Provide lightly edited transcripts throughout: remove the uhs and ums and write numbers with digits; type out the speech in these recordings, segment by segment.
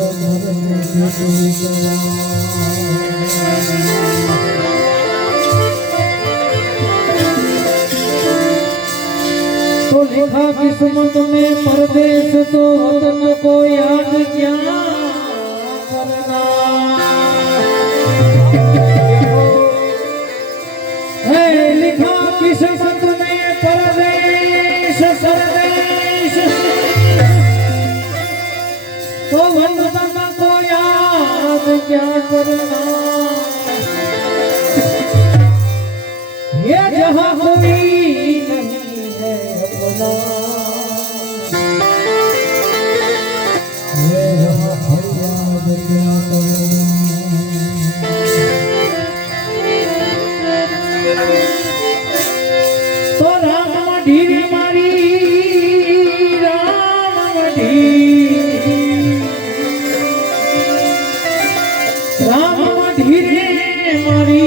तो लिखा किस्मत में परदेश तो वतन को याद क्या करना है। लिखा किस्मत में परदेश सरदेश तो वतन को याद क्या करना। ये जहाँ कोई तो राम मढ़ी मारी राम मढ़ी रे मारी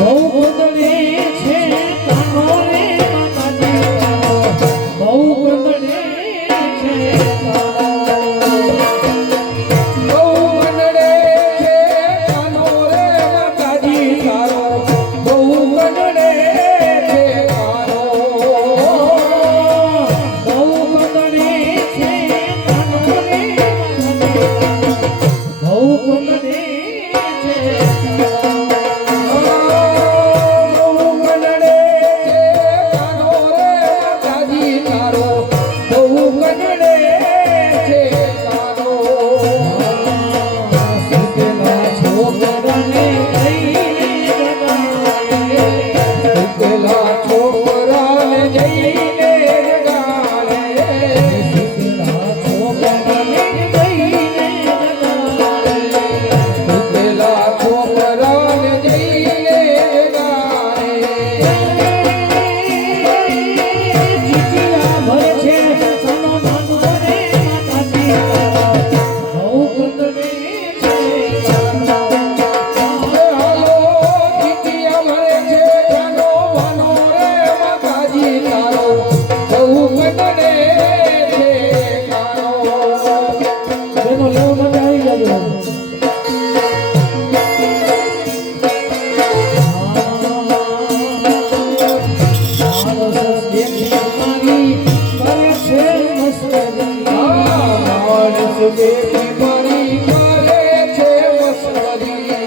બહુ ગોદડે છે કાનો રે માતાજી તારો. બહુ ગોદડે છે કાનો. બહુ ગનડે છે કાનો રે માતાજી તારો. બહુ ગનડે છે કાનો. બહુ ગોદડે છે કાનો રે માતાજી તારો. બહુ ગોદડે છે કાનો. બહુ ગનડે છે કાનો રે માતાજી તારો. બહુ ગનડે છે કાનો. સુતેલા છોકરાને લઈને જગાડે. પેલા છોકરાને જઈને ગાળે. સુતેલા છોકરાને લઈને જગાડે. પેલા છોકરાને જઈને ગાળે. ચીચિયા ભરે છે સનો નાનો રે માતાજી તારો. બહુ ગોદડે છે કાનો. હાલો ચીટિયા ભરે છે જાનો વાનો રે માતાજી તારો. બહુ ગનડે છે કાનો. જેનો લેવો મજા આવી જાય. માણસ દેખી મારી કરે છે મસ્કરી. માણસ દેખી મારી કરે છે મસ્કરી.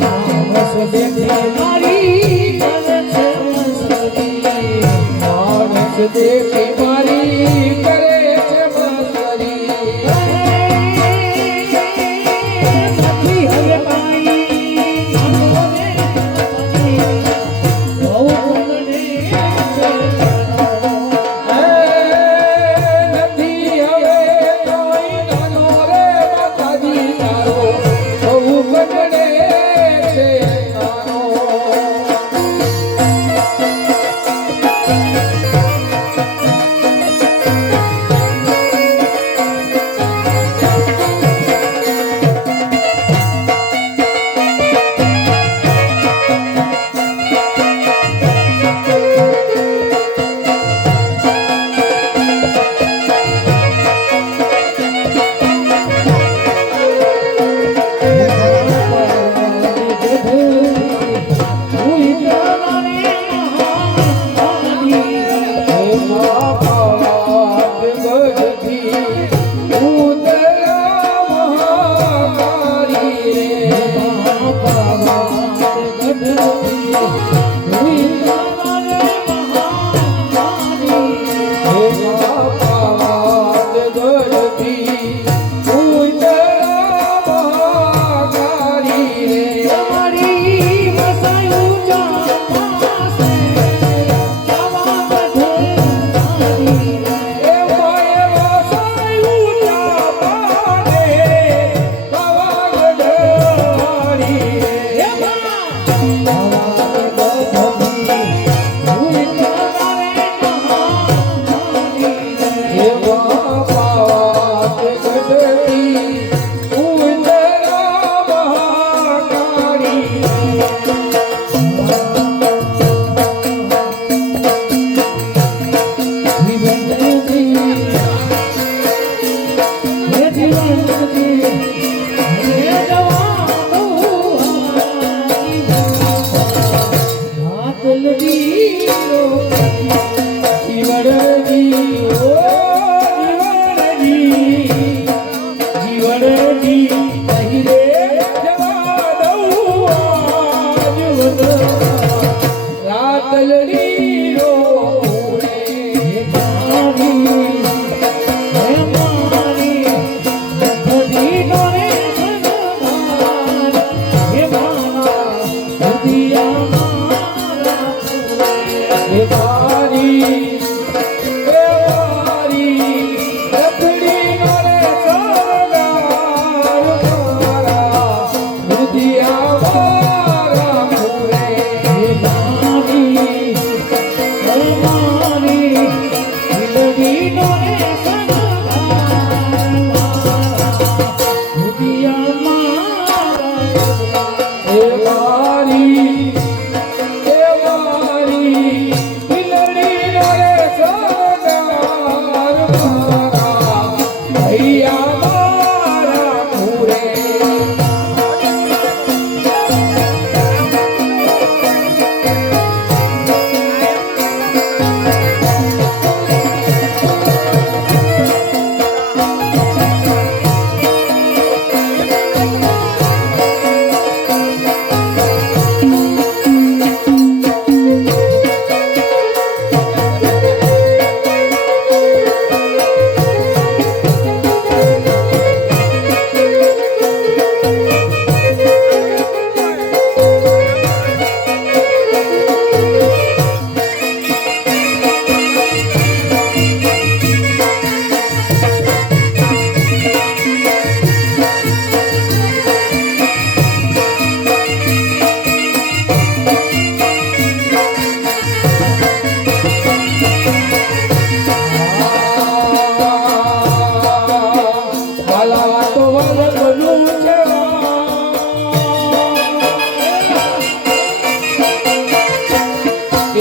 માણસ દેખી મારી કરે છે મસ્કરી. માણસ દેખી મારી કરે છે મસ્કરી. નથી હવે કાંઈ નાનો રે માતાજી. બહુ ગોદડે છે કાનો. નથી હવે કોઈ નાનો રે માતાજી તારો. બહુ ગનડે છે કાનો.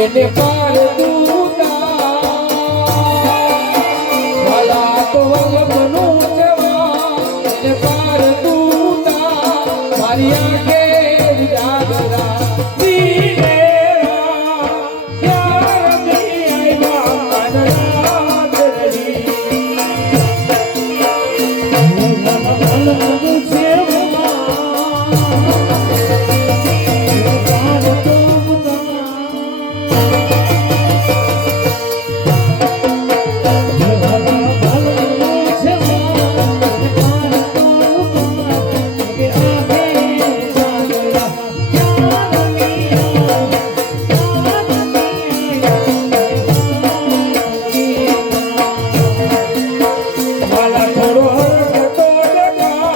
એને પાર દૂતા વાલા તો વગનું જવા એને પાર દૂતા મારી આંખે ઉજાગરા દીવેરા યાર મી આવ્યા કાનડા દરડી વાલા થોડો હરકતો ડગા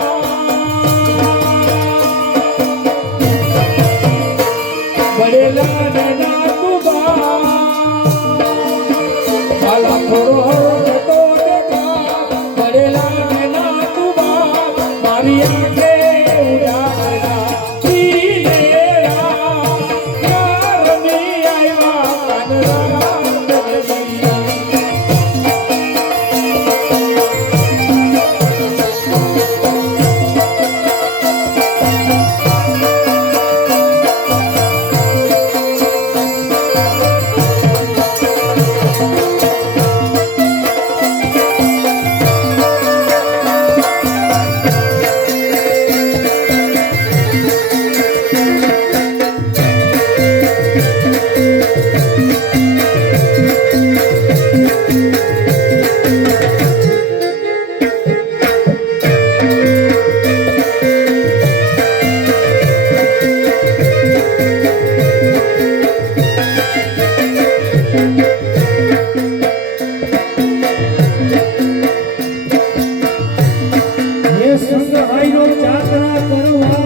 બળેલા નના તુબા વાલા થોડો હરકતો ડગા બળેલા નના તુબા મારી આંખે ઉજાગરા દીવેરા યાર મી આવ્યા કાનડા દરડી એ સંઘાઈનો જાત્રા કરવા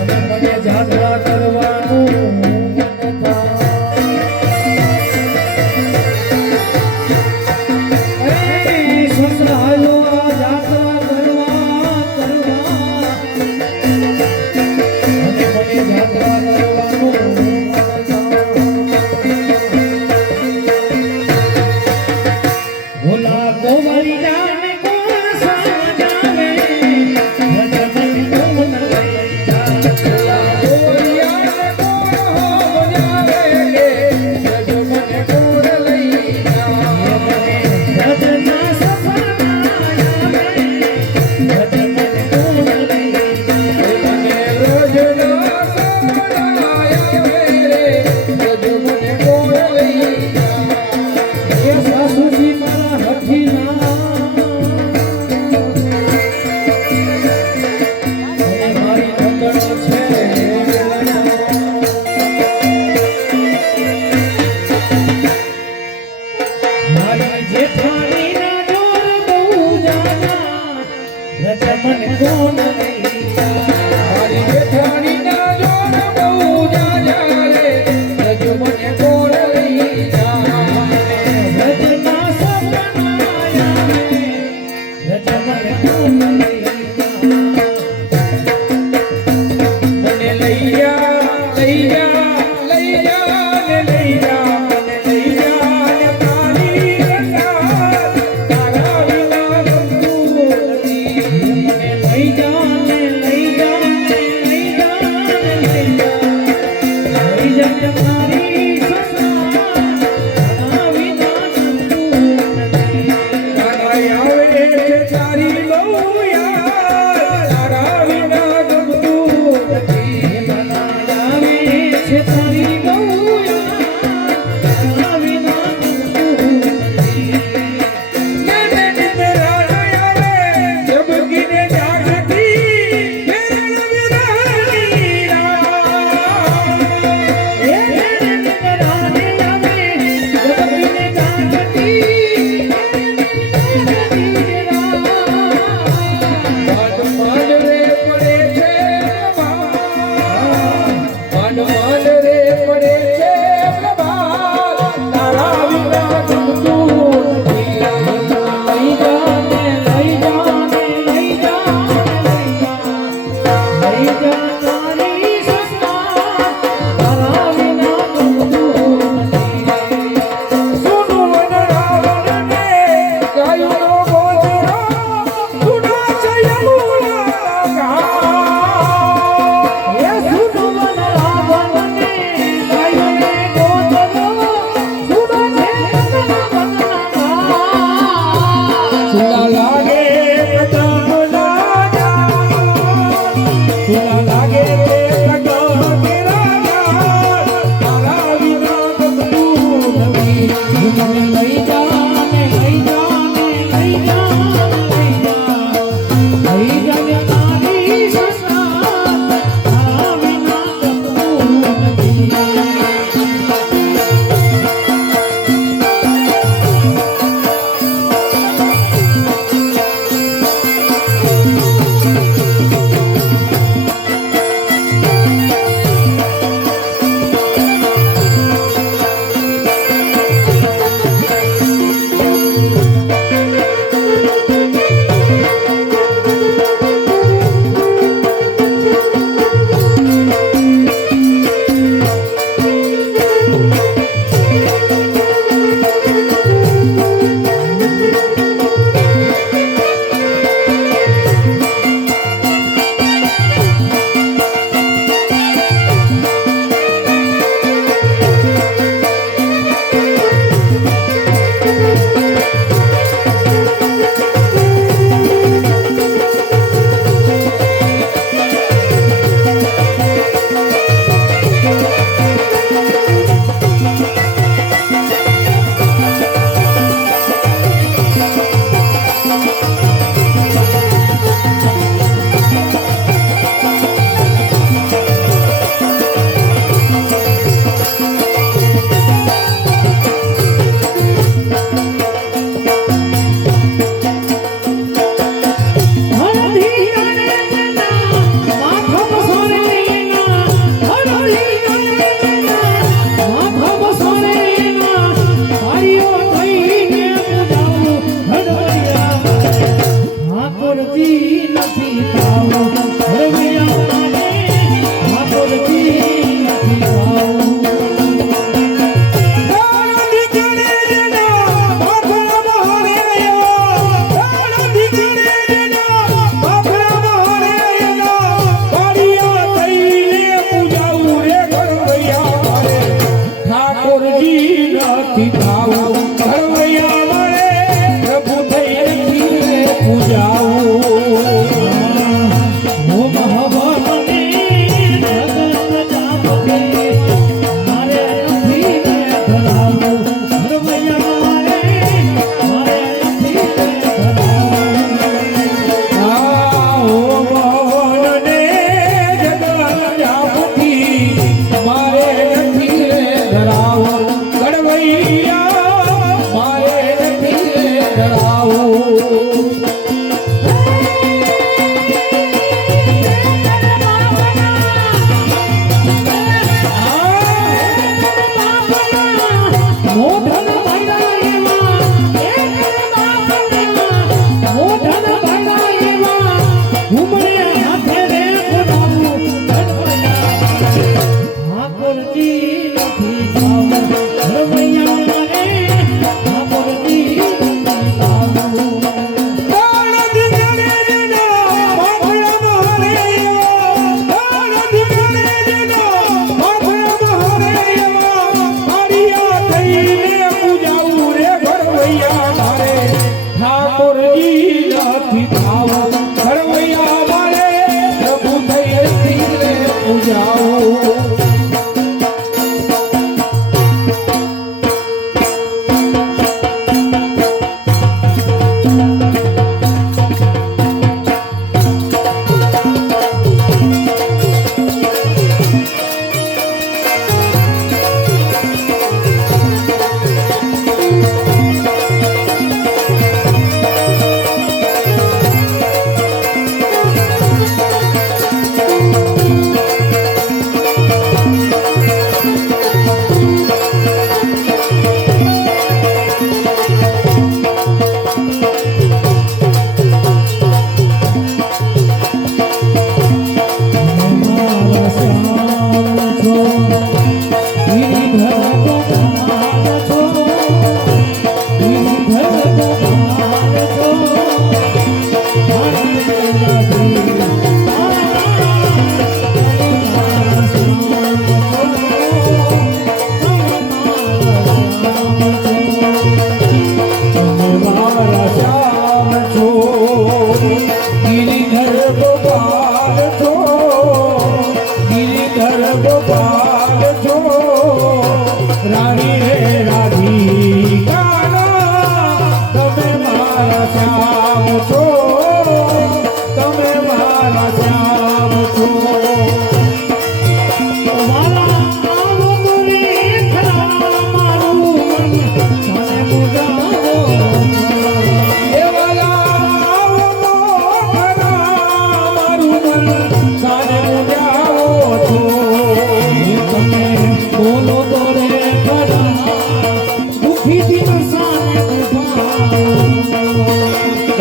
અને મને જાત્રા કરવાનું મન થાય. એ સંઘાઈનો આ જાત્રા કરવા અને મને જાત્રા કરવાનું મન થાય. ભોલા ગોવાળી જાને કોણ સમજાવે રજમન કોણ લઈ જા ભોલા ગોરિયાને કોણ સમજાવે રજમને કોણ લઈ જા રજના સફરના આવે રજમન કોણ લઈ જા મને રોજના સપનાયા રે રજમને કોણ લઈ જા એ સાસુજી મારા હઠીના અને મારી નંદન છે મારી જેઠાણીના જોર બહુ જાના રજમન કોણ લઈ જા મારી જેઠાણીના જોર બહુ જાજા રે રજમને કોણ લઈ જા રજના સપના આવે રજમન કોણ લઈ જા મને લઈ જા લઈ જા લઈ જા ને લઈ જા મને લઈ જા ને તારી રંગા તારા વિના ગમતું નથી મને લઈ જા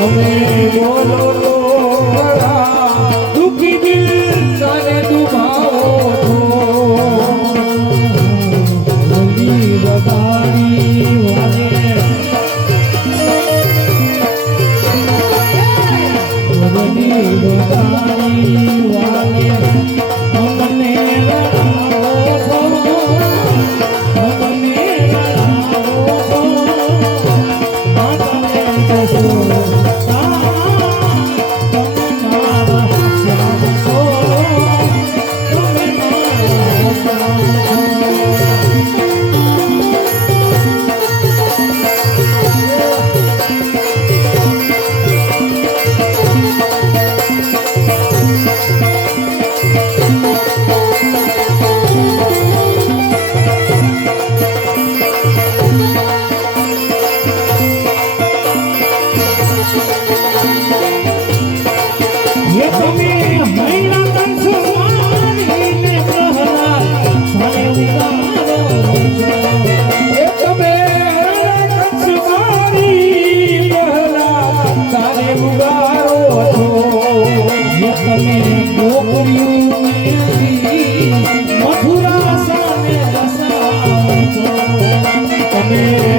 તમે બોલો તો ખરા દુઃખી દિલ કાને દુભાવો છો વલી વગાડી વાલે વલી વગાડી વાલે અમને રડાવો છો અમને રડાવો છો તમે કશો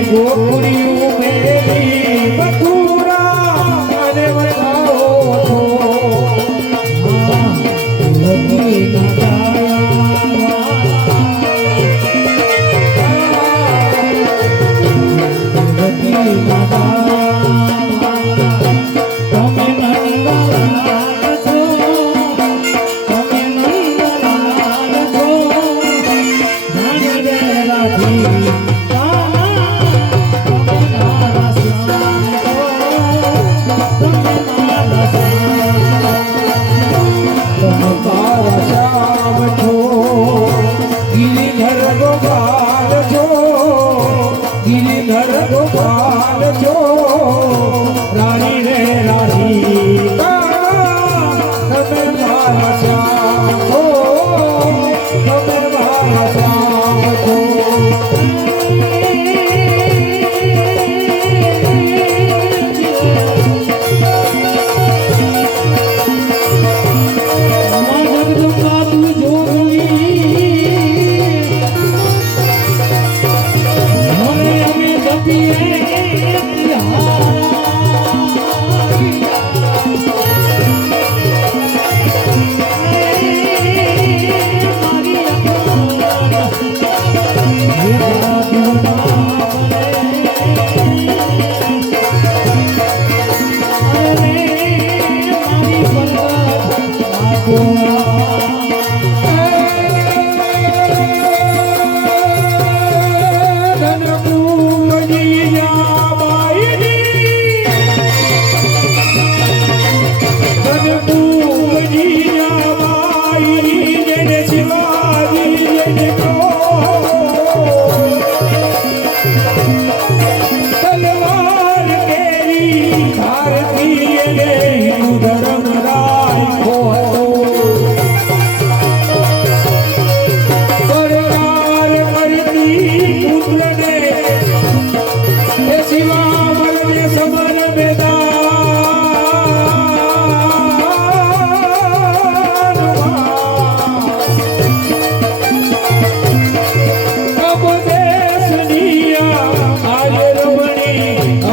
ગોકુળિયું મેલી મથુરા અને વધાવો છો લગી ગિરિધર ગોપાલ છો રાણી રે રાણી તમે મારા શ્યામ છો તમે મારા શ્યામ છો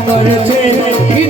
અમર છે